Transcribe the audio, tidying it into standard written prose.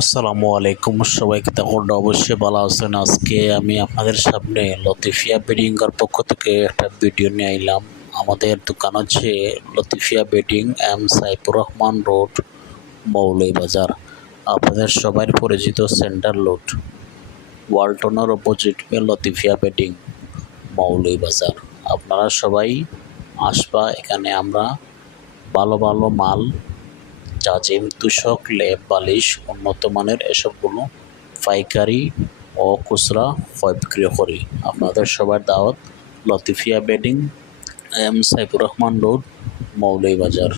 আসসালামু আলাইকুম, সবাইকে তখন অবশ্যই ভালো আছেন। আজকে আমি আপনাদের সামনে লতিফিয়া বেডিংয়ের পক্ষ থেকে একটা ভিডিও নিয়ে আইলাম। আমাদের দোকান হচ্ছে Latifiya bedding, M Saifur Rahman road, Moulvibazar. আপনাদের সবাই পরিচিত সেন্টার রোড, ওয়ালটনের অপোজিট লতিফিয়া বেডিং, মৌলভীবাজার। আপনারা সবাই আসবা, এখানে আমরা ভালো ভালো মাল, জাজিম, তুষক, লেপ, বালিশ, উন্নত মানের এসবগুলো পাইকারি ও খুচরা বিক্রি করি। আপনাদের সবার দাওয়াত, Latifia bedding, M Saifur Rahman road, Moulvibazar.